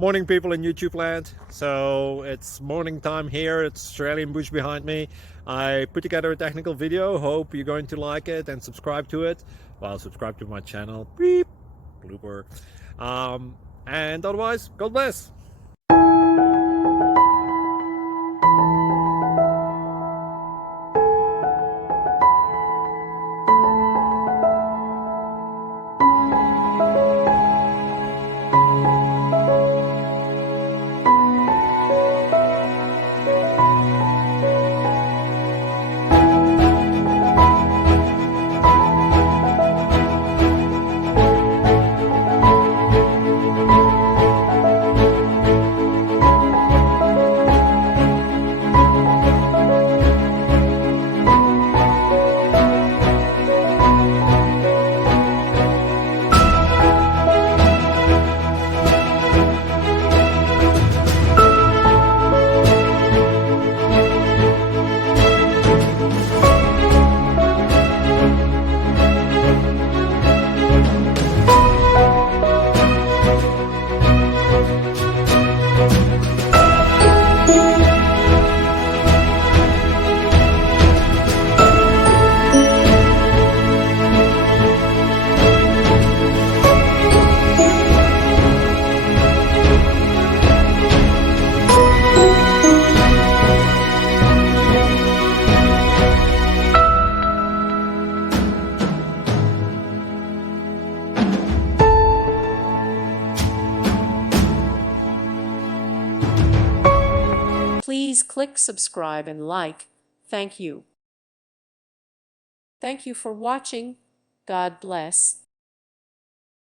Morning, people in YouTube land. So it's morning time here. It's Australian bush behind me. I put together a technical video. Hope you're going to like it and subscribe to it. Well, subscribe to my channel. Beep. Blooper. And otherwise, God bless. Please click subscribe and like. Thank you. Thank you for watching. God bless.